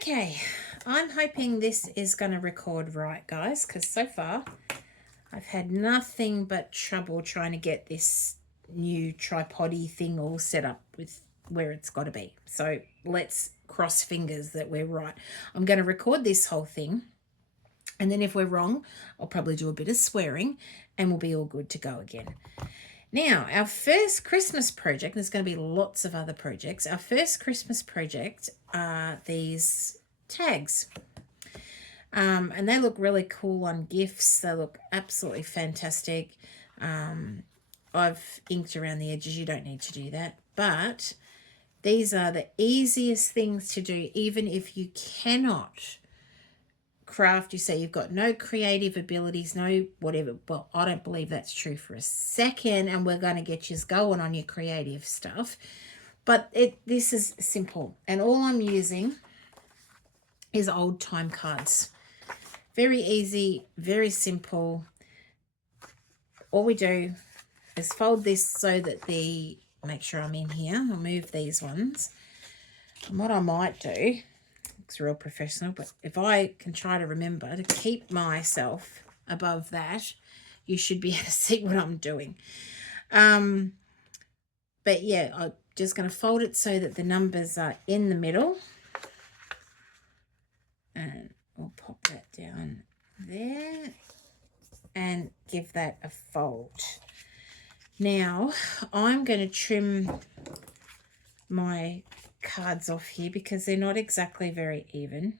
Okay, I'm hoping this is going to record right, guys, because so far I've had nothing but trouble trying to get this new tripod-y thing all set up with where it's got to be. So let's cross fingers that we're right. I'm going to record this whole thing, and then if we're wrong, I'll probably do a bit of swearing and we'll be all good to go again. Now, our first Christmas project, there's going to be lots of other projects. Our first Christmas project are these tags. And they look really cool on gifts. They look absolutely fantastic. I've inked around the edges. You don't need to do that. But these are the easiest things to do, even if you cannot craft. You say you've got no creative abilities, no whatever. Well, I don't believe that's true for a second, and we're going to get you going on your creative stuff. But this is simple, and all I'm using is old time cards. Very easy, very simple. All we do is fold this so that make sure I'm in here. I'll move these ones. And what I might do, it's real professional, but if I can try to remember to keep myself above that, you should be able to see what I'm doing. But yeah, I'm just going to fold it so that the numbers are in the middle. And we'll pop that down there and give that a fold. Now, I'm going to trim my cards off here because they're not exactly very even.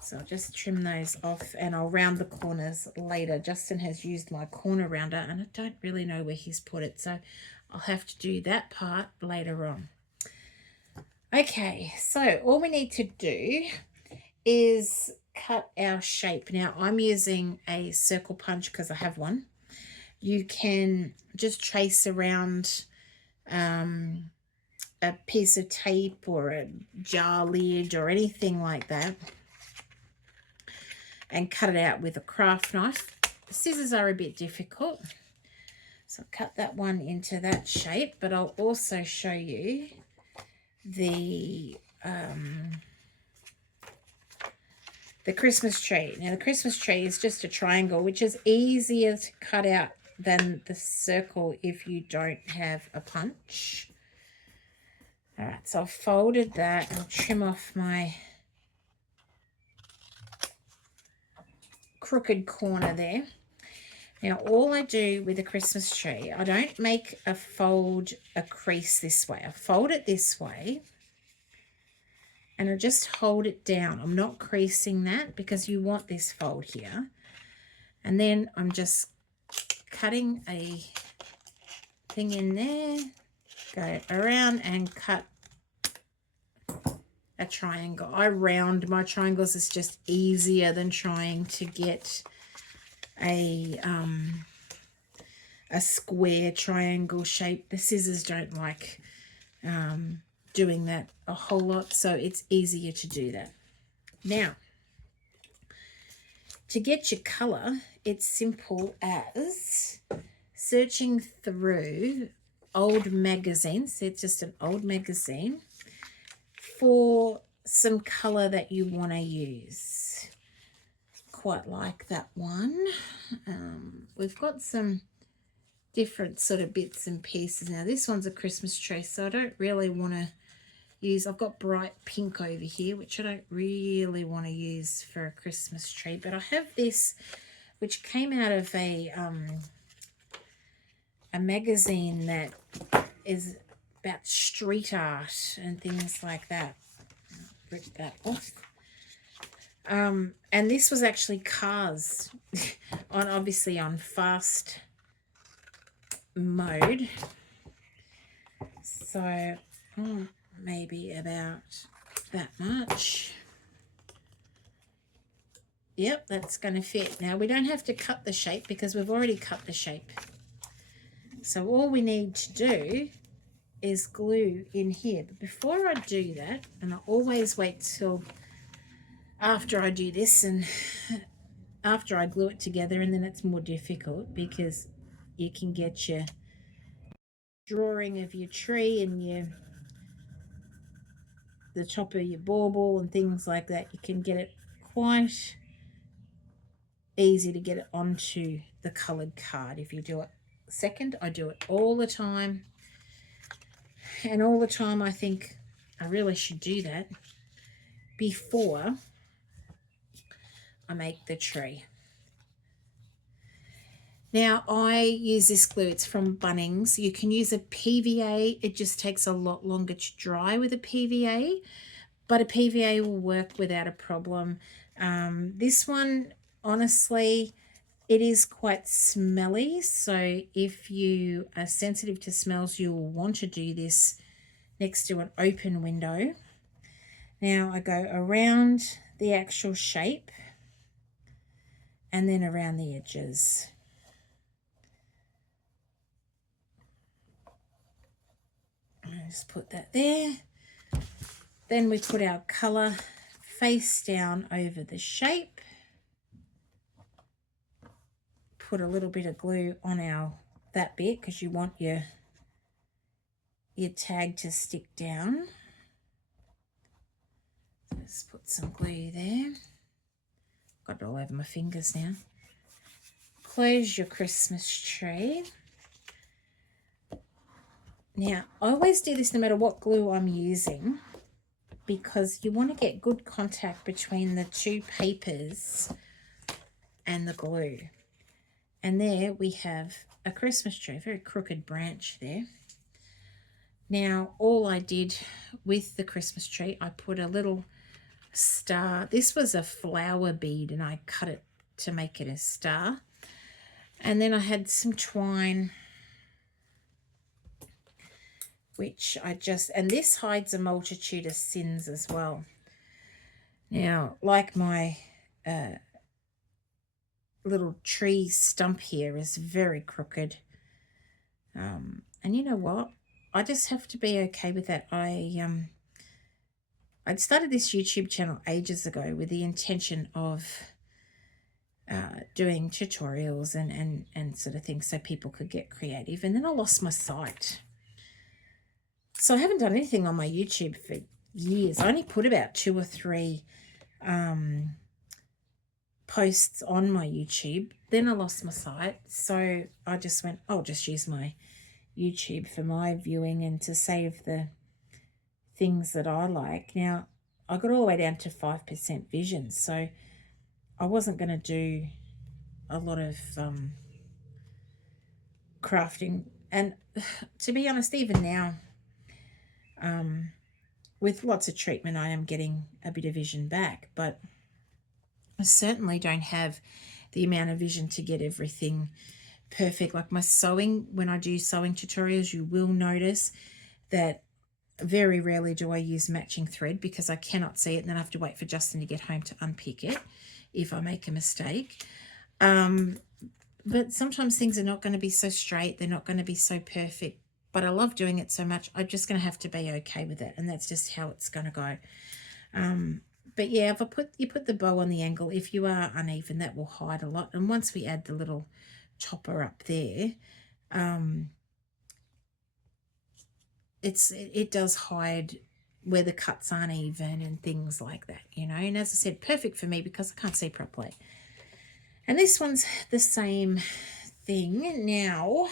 So I'll just trim those off and I'll round the corners later. Justin has used my corner rounder and I don't really know where he's put it, so I'll have to do that part later on. Okay, so all we need to do is cut our shape. Now, I'm using a circle punch because I have one. You can just trace around a piece of tape or a jar lid or anything like that and cut it out with a craft knife. The scissors are a bit difficult, so I'll cut that one into that shape, but I'll also show you the Christmas tree. Now, the Christmas tree is just a triangle, which is easier to cut out than the circle if you don't have a punch. All right, so I've folded that. I'll trim off my crooked corner there. Now, all I do with a Christmas tree, I don't make a crease this way. I fold it this way, and I just hold it down. I'm not creasing that because you want this fold here. And then I'm just cutting a thing in there, go around and cut a triangle. I round my triangles. It's just easier than trying to get a square triangle shape. The scissors don't like doing that a whole lot, so it's easier to do that. Now, to get your color, it's simple as searching through old magazines. It's just an old magazine for some color that you want to use. Quite like that one. We've got some different sort of bits and pieces. Now, this one's a Christmas tree, so I don't really want to use, I've got bright pink over here, which I don't really want to use for a Christmas tree, but I have this, which came out of a magazine that is about street art and things like that. I'll rip that off. And this was actually cars obviously on fast mode. So maybe about that much. Yep, that's going to fit. Now, we don't have to cut the shape because we've already cut the shape. So all we need to do is glue in here. But before I do that, and I always wait till after I do this and after I glue it together, and then it's more difficult because you can get your drawing of your tree and your the top of your bauble and things like that, you can get it quite easy to get it onto the coloured card if you do it second. I do it all the time, and all the time I think I really should do that before I make the tree. Now I use this glue, it's from Bunnings. You can use a PVA, it just takes a lot longer to dry with a PVA, but a PVA will work without a problem. This one, honestly, it is quite smelly, so if you are sensitive to smells, you'll want to do this next to an open window. Now I go around the actual shape and then around the edges. I just put that there. Then we put our colour face down over the shape. Put a little bit of glue on that bit because you want your tag to stick down. Let's put some glue there. Got it all over my fingers now. Close your Christmas tree. Now, I always do this no matter what glue I'm using, because you want to get good contact between the two papers and the glue. And there we have a Christmas tree, a very crooked branch there. Now, all I did with the Christmas tree, I put a little star. This was a flower bead and I cut it to make it a star. And then I had some twine, which I just, and this hides a multitude of sins as well. Now, like my little tree stump here is very crooked. And you know what? I just have to be okay with that. I'd started this YouTube channel ages ago with the intention of doing tutorials and sort of things so people could get creative. And then I lost my sight. So I haven't done anything on my YouTube for years. I only put about 2 or 3 posts on my YouTube. Then I lost my sight. So I just went, I'll just use my YouTube for my viewing and to save the things that I like. Now, I got all the way down to 5% vision. So I wasn't going to do a lot of crafting. And to be honest, even now, with lots of treatment, I am getting a bit of vision back, but I certainly don't have the amount of vision to get everything perfect. Like my sewing, when I do sewing tutorials, you will notice that very rarely do I use matching thread because I cannot see it, and then I have to wait for Justin to get home to unpick it if I make a mistake. But sometimes things are not going to be so straight. They're not going to be so perfect. But I love doing it so much, I'm just going to have to be okay with it, and that's just how it's going to go. But yeah, if you put the bow on the angle, if you are uneven, that will hide a lot. And once we add the little topper up there, it does hide where the cuts aren't even and things like that, you know. And as I said, perfect for me because I can't see properly. And this one's the same thing. Now,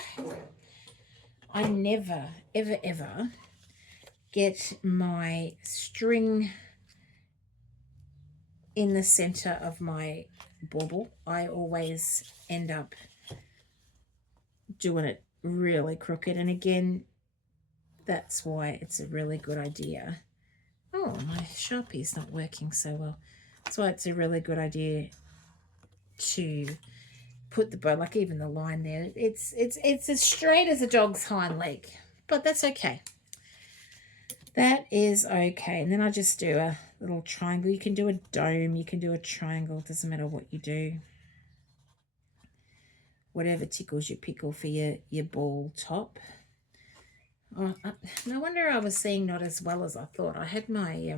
I never, ever, ever get my string in the center of my bauble. I always end up doing it really crooked. And again, that's why it's a really good idea. Oh, my Sharpie's not working so well. That's why it's a really good idea to put the bow, like even the line there, it's as straight as a dog's hind leg, but that's okay. That is okay. And then I just do a little triangle. You can do a dome, you can do a triangle, it doesn't matter what you do. Whatever tickles your pickle for your ball top. Oh, no wonder I was seeing not as well as I thought. I had my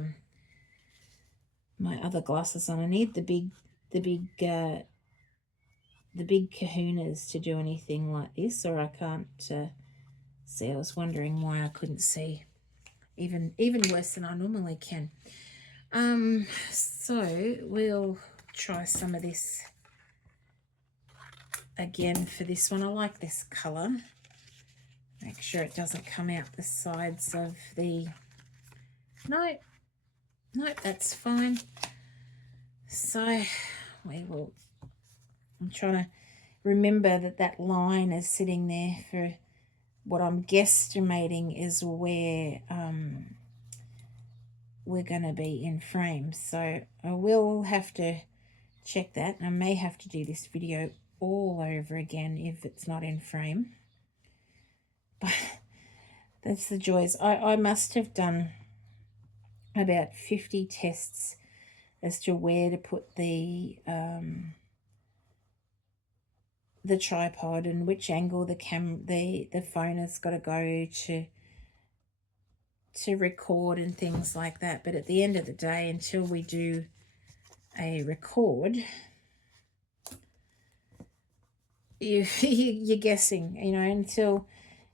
my other glasses on. I need the big kahunas to do anything like this, or I can't see. I was wondering why I couldn't see even worse than I normally can. So we'll try some of this again for this one. I like this color. Make sure it doesn't come out the sides of the... No, that's fine. So we will... I'm trying to remember that that line is sitting there for what I'm guesstimating is where we're going to be in frame. So I will have to check that. I may have to do this video all over again if it's not in frame. But that's the joys. I must have done about 50 tests as to where to put the tripod and which angle the phone has got to go to record and things like that. But at the end of the day, until we do a record, you're guessing, you know, until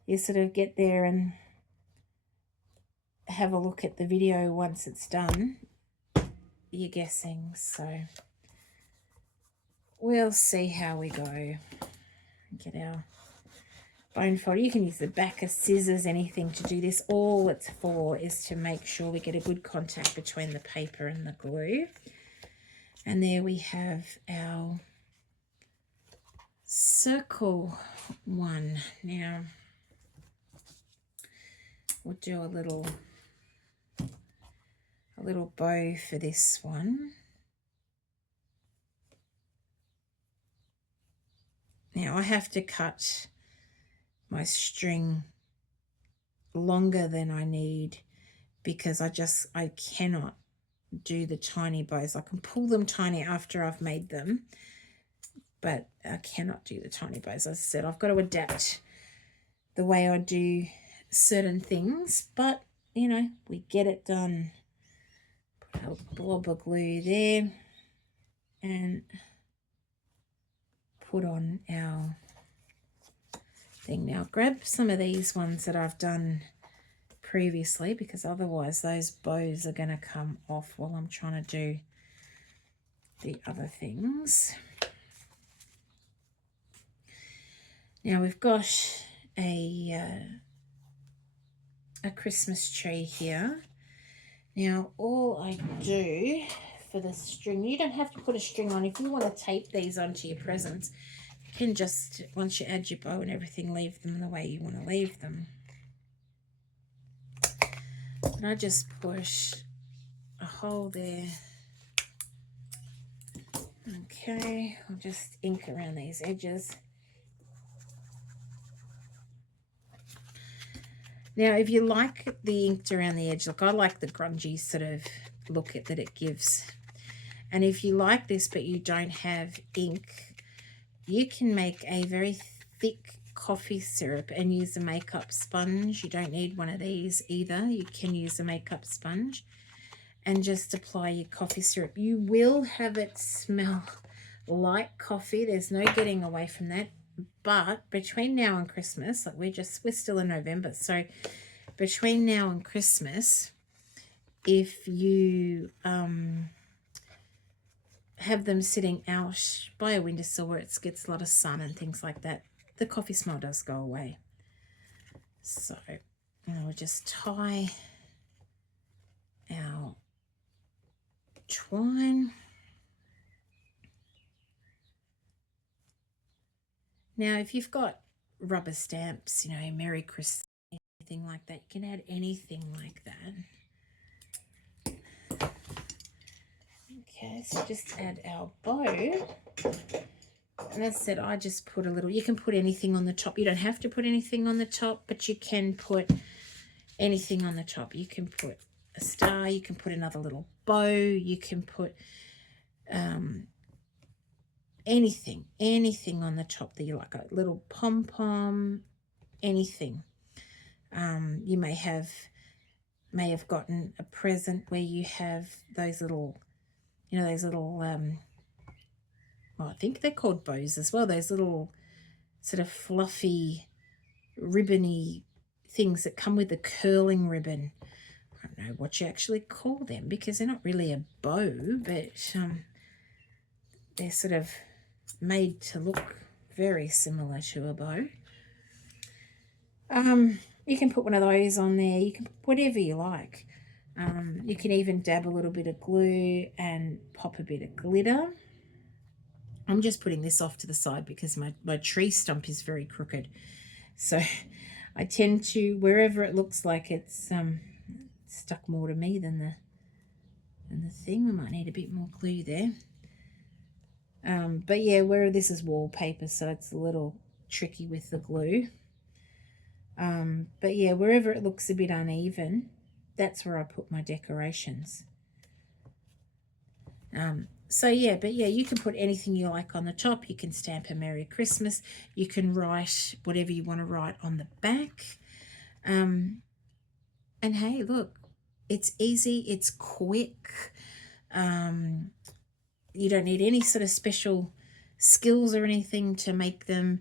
you sort of get there and have a look at the video once it's done, you're guessing. So we'll see how we go. Get our bone folder. You can use the back of scissors, anything to do this. All it's for is to make sure we get a good contact between the paper and the glue. And there we have our circle one. Now we'll do a little bow for this one. Now I have to cut my string longer than I need because I cannot do the tiny bows. I can pull them tiny after I've made them, but I cannot do the tiny bows. As I said, I've got to adapt the way I do certain things, but you know, we get it done. Put a blob of glue there and put on our thing. Now grab some of these ones that I've done previously, because otherwise those bows are going to come off while I'm trying to do the other things. Now we've got a Christmas tree here. Now all I do for the string, you don't have to put a string on. If you want to tape these onto your presents, you can just, once you add your bow and everything, leave them the way you want to leave them. And I just push a hole there. Okay, I'll just ink around these edges. Now, if you like the inked around the edge, look, I like the grungy sort of look that it gives. And if you like this but you don't have ink, you can make a very thick coffee syrup and use a makeup sponge. You don't need one of these either. You can use a makeup sponge and just apply your coffee syrup. You will have it smell like coffee. There's no getting away from that. But between now and Christmas, like we're still in November, so between now and Christmas, if you have them sitting out by a windowsill where it gets a lot of sun and things like that, the coffee smell does go away. So we'll just tie our twine. Now, if you've got rubber stamps, you know, Merry Christmas, anything like that, you can add anything like that. Okay, so just add our bow. And as I said, I just put a little, you can put anything on the top. You don't have to put anything on the top, but you can put anything on the top. You can put a star, you can put another little bow, you can put anything on the top that you like, a little pom-pom, anything. You may have gotten a present where you have those little, you know, those little, well, I think they're called bows as well, those little sort of fluffy, ribbony things that come with the curling ribbon. know what you actually call them, because they're not really a bow, but they're sort of made to look very similar to a bow. You can put one of those on there. You can put whatever you like. You can even dab a little bit of glue and pop a bit of glitter. I'm just putting this off to the side because my tree stump is very crooked. So I tend to, wherever it looks like it's stuck more to me than the thing, I might need a bit more glue there. But yeah, where this is wallpaper, so it's a little tricky with the glue. But yeah, wherever it looks a bit uneven, that's where I put my decorations. So yeah, but yeah, you can put anything you like on the top. You can stamp a Merry Christmas. You can write whatever you want to write on the back. And hey, look, it's easy, it's quick. You don't need any sort of special skills or anything to make them.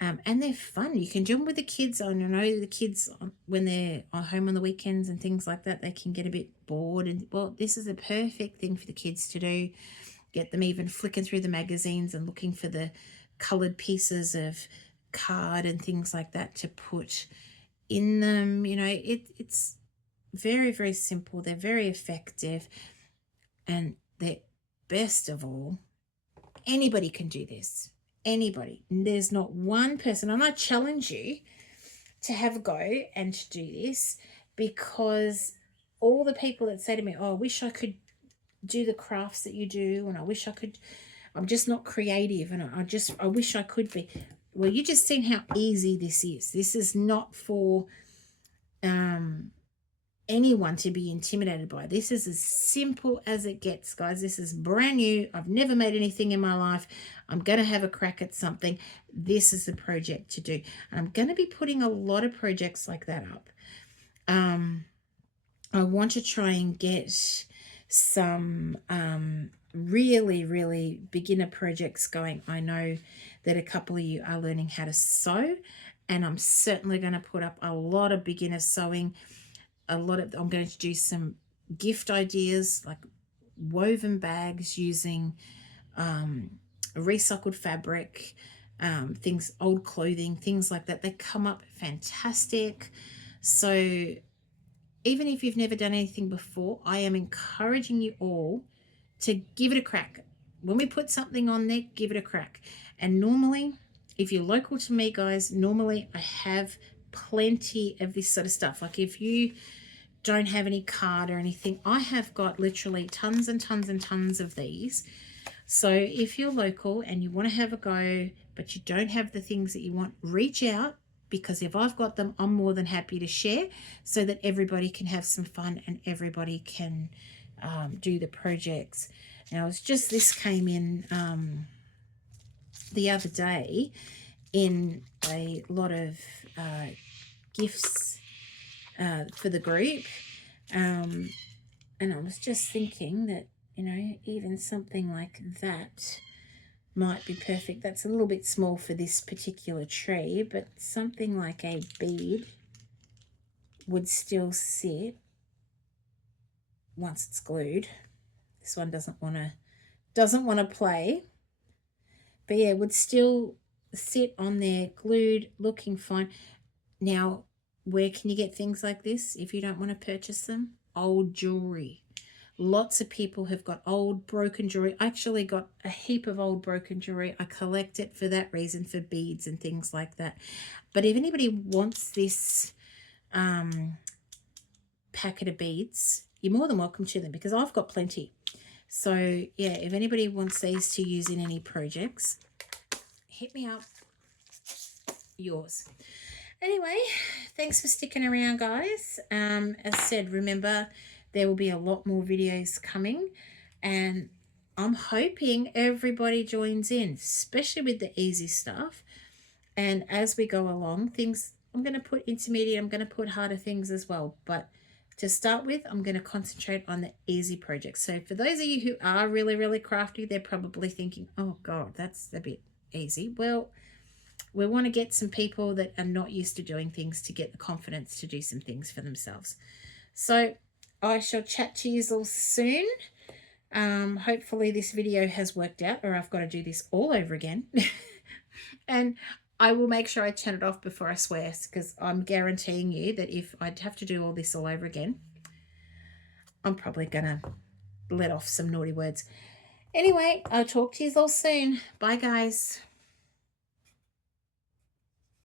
And they're fun. You can do them with the kids. I know the kids, when they're home on the weekends and things like that, they can get a bit bored. And, well, this is a perfect thing for the kids to do. Get them even flicking through the magazines and looking for the coloured pieces of card and things like that to put in them. You know, it's very, very simple. They're very effective. And they're, best of all, anybody can do this. Anybody. There's not one person, and I challenge you to have a go and to do this, because all the people that say to me, oh, I wish I could do the crafts that you do, and I wish I could, I'm just not creative, and I wish I could be. Well, you just seen how easy this is. This is not for anyone to be intimidated by. This is as simple as it gets, guys. This is brand new. I've never made anything in my life. I'm going to have a crack at something. This is the project to do. And I'm going to be putting a lot of projects like that up. I want to try and get some really, really beginner projects going. I know that a couple of you are learning how to sew, and I'm certainly going to put up a lot of beginner sewing. I'm going to do some gift ideas, like woven bags using recycled fabric, things, old clothing, things like that. They come up fantastic. So even if you've never done anything before, I am encouraging you all to give it a crack. When we put something on there, give it a crack. And normally, if you're local to me, guys, normally I have plenty of this sort of stuff. Like if you don't have any card or anything, I have got literally tons and tons and tons of these. So if you're local and you want to have a go, but you don't have the things that you want, reach out, because if I've got them, I'm more than happy to share so that everybody can have some fun and everybody can do the projects. Now, it's just, this came in the other day in a lot of gifts for the group, and I was just thinking that, you know, even something like that might be perfect. That's a little bit small for this particular tree, but something like a bead would still sit once it's glued. This one doesn't want to play, but yeah, it would still sit on there glued, looking fine. Now, where can you get things like this if you don't want to purchase them? Old jewelry. Lots of people have got old broken jewelry. I actually got a heap of old broken jewelry. I collect it for that reason, for beads and things like that. But if anybody wants this packet of beads, you're more than welcome to them, because I've got plenty. So yeah, if anybody wants these to use in any projects, hit me up. Yours. Anyway, thanks for sticking around, guys. As said, remember, there will be a lot more videos coming, and I'm hoping everybody joins in, especially with the easy stuff. And as we go along, things, I'm going to put intermediate, I'm going to put harder things as well. But to start with, I'm going to concentrate on the easy projects. So for those of you who are really, really crafty, they're probably thinking, oh God, that's a bit easy. Well, we want to get some people that are not used to doing things to get the confidence to do some things for themselves. So I shall chat to you all soon. Hopefully this video has worked out, or I've got to do this all over again. And I will make sure I turn it off before I swear, because I'm guaranteeing you that if I'd have to do all this all over again, I'm probably going to let off some naughty words. Anyway, I'll talk to you all soon. Bye, guys.